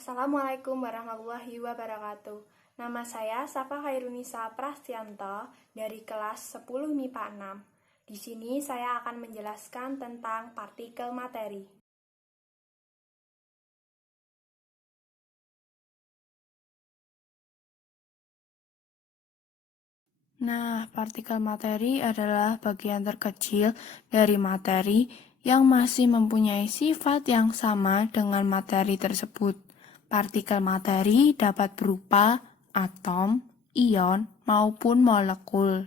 Assalamualaikum warahmatullahi wabarakatuh. Nama saya Safa Khairunisa Prastianto dari kelas 10 MIPA 6. Di sini saya akan menjelaskan tentang partikel materi. Nah, partikel materi adalah bagian terkecil dari materi yang masih mempunyai sifat yang sama dengan materi tersebut. Partikel materi dapat berupa atom, ion, maupun molekul.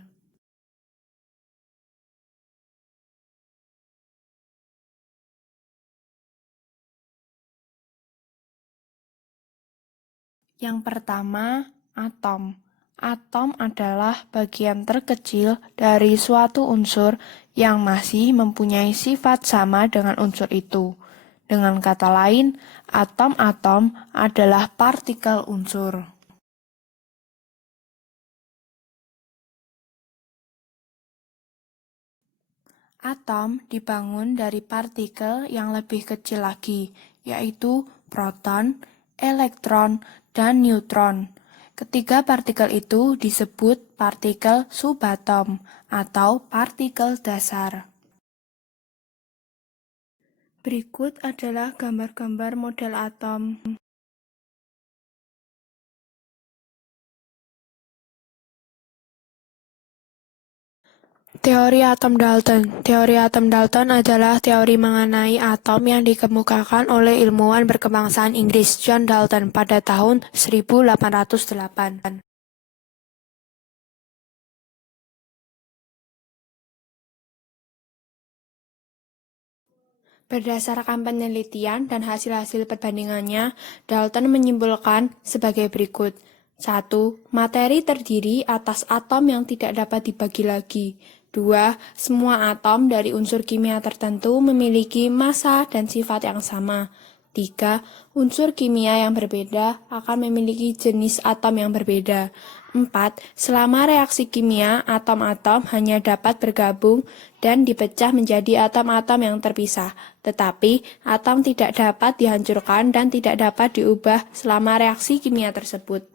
Yang pertama, atom. Atom adalah bagian terkecil dari suatu unsur yang masih mempunyai sifat sama dengan unsur itu. Dengan kata lain, atom-atom adalah partikel unsur. Atom dibangun dari partikel yang lebih kecil lagi, yaitu proton, elektron, dan neutron. Ketiga partikel itu disebut partikel subatom atau partikel dasar. Berikut adalah gambar-gambar model atom. Teori atom Dalton. Teori atom Dalton adalah teori mengenai atom yang dikemukakan oleh ilmuwan berkebangsaan Inggris John Dalton pada tahun 1808. Berdasarkan penelitian dan hasil-hasil perbandingannya, Dalton menyimpulkan sebagai berikut. 1. Materi terdiri atas atom yang tidak dapat dibagi lagi. 2. Semua atom dari unsur kimia tertentu memiliki massa dan sifat yang sama. 3. Unsur kimia yang berbeda akan memiliki jenis atom yang berbeda. 4. Selama reaksi kimia, atom-atom hanya dapat bergabung dan dipecah menjadi atom-atom yang terpisah. Tetapi, atom tidak dapat dihancurkan dan tidak dapat diubah selama reaksi kimia tersebut.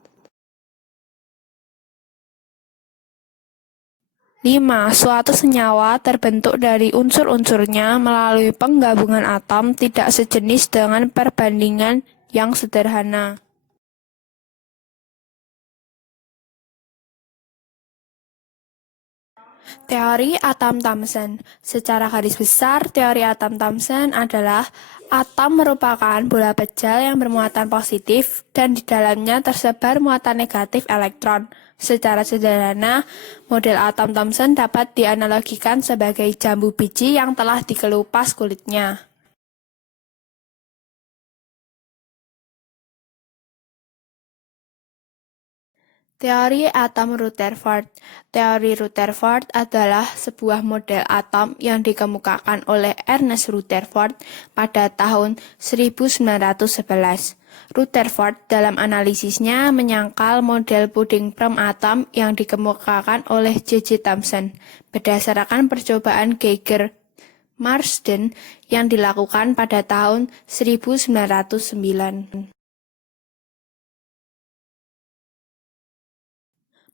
5. Suatu senyawa terbentuk dari unsur-unsurnya melalui penggabungan atom tidak sejenis dengan perbandingan yang sederhana. Teori atom Thomson. Secara garis besar, teori atom Thomson adalah atom merupakan bola pejal yang bermuatan positif dan di dalamnya tersebar muatan negatif elektron. Secara sederhana, model atom Thomson dapat dianalogikan sebagai jambu biji yang telah dikelupas kulitnya. Teori atom Rutherford. Teori Rutherford adalah sebuah model atom yang dikemukakan oleh Ernest Rutherford pada tahun 1911. Rutherford dalam analisisnya menyangkal model puding perm atom yang dikemukakan oleh J.J. Thomson berdasarkan percobaan Geiger Marsden yang dilakukan pada tahun 1909.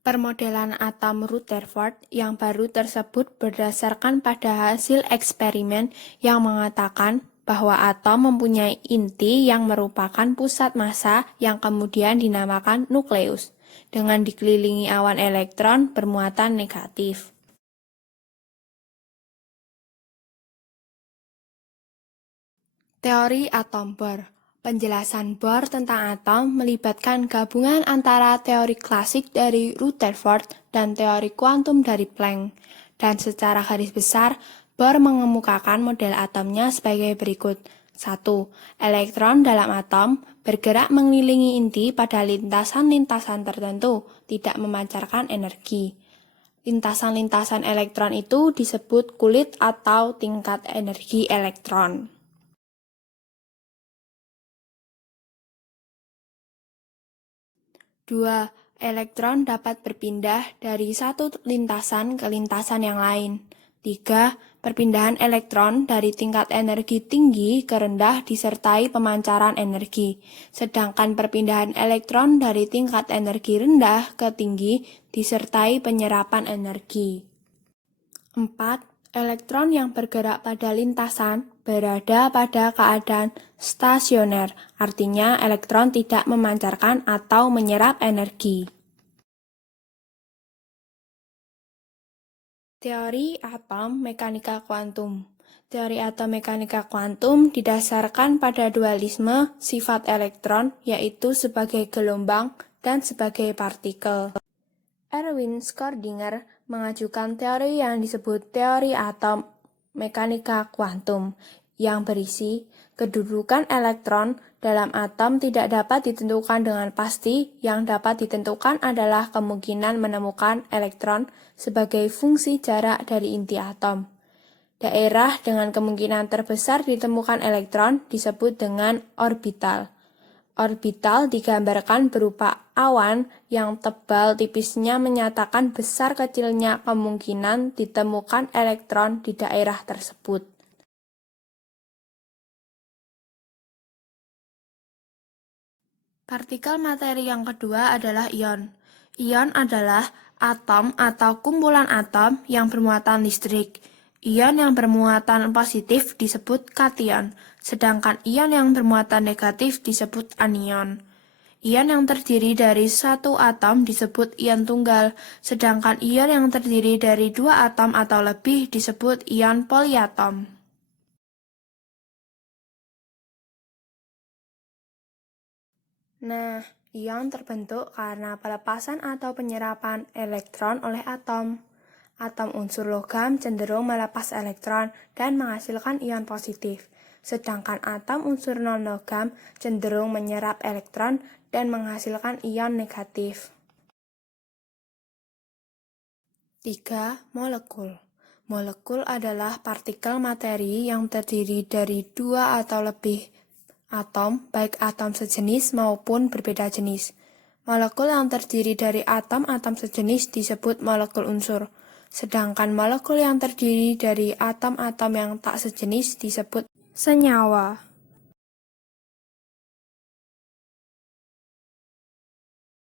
Permodelan atom Rutherford yang baru tersebut berdasarkan pada hasil eksperimen yang mengatakan bahwa atom mempunyai inti yang merupakan pusat massa yang kemudian dinamakan nukleus, dengan dikelilingi awan elektron bermuatan negatif. Teori atom Bohr. Penjelasan Bohr tentang atom melibatkan gabungan antara teori klasik dari Rutherford dan teori kuantum dari Planck. Dan secara garis besar, Bohr mengemukakan model atomnya sebagai berikut. 1. Elektron dalam atom bergerak mengelilingi inti pada lintasan-lintasan tertentu, tidak memancarkan energi. Lintasan-lintasan elektron itu disebut kulit atau tingkat energi elektron. 2. Elektron dapat berpindah dari satu lintasan ke lintasan yang lain. 3. Perpindahan elektron dari tingkat energi tinggi ke rendah disertai pemancaran energi, sedangkan perpindahan elektron dari tingkat energi rendah ke tinggi disertai penyerapan energi. 4. Elektron yang bergerak pada lintasan berada pada keadaan stasioner, artinya elektron tidak memancarkan atau menyerap energi. Teori atom mekanika kuantum. Teori atom mekanika kuantum didasarkan pada dualisme sifat elektron, yaitu sebagai gelombang dan sebagai partikel. Erwin Schrödinger mengajukan teori yang disebut teori atom mekanika kuantum, yang berisi kedudukan elektron dalam atom tidak dapat ditentukan dengan pasti. Yang dapat ditentukan adalah kemungkinan menemukan elektron sebagai fungsi jarak dari inti atom. Daerah dengan kemungkinan terbesar ditemukan elektron disebut dengan orbital. Orbital digambarkan berupa awan yang tebal tipisnya menyatakan besar kecilnya kemungkinan ditemukan elektron di daerah tersebut. Partikel materi yang kedua adalah ion. Ion adalah atom atau kumpulan atom yang bermuatan listrik. Ion yang bermuatan positif disebut kation, sedangkan ion yang bermuatan negatif disebut anion. Ion yang terdiri dari satu atom disebut ion tunggal, sedangkan ion yang terdiri dari dua atom atau lebih disebut ion poliatom. Nah, ion terbentuk karena pelepasan atau penyerapan elektron oleh atom. Atom unsur logam cenderung melepas elektron dan menghasilkan ion positif, sedangkan atom unsur non-logam cenderung menyerap elektron dan menghasilkan ion negatif. 3. Molekul. Molekul adalah partikel materi yang terdiri dari dua atau lebih atom, baik atom sejenis maupun berbeda jenis. Molekul yang terdiri dari atom-atom sejenis disebut molekul unsur, sedangkan molekul yang terdiri dari atom-atom yang tak sejenis disebut senyawa.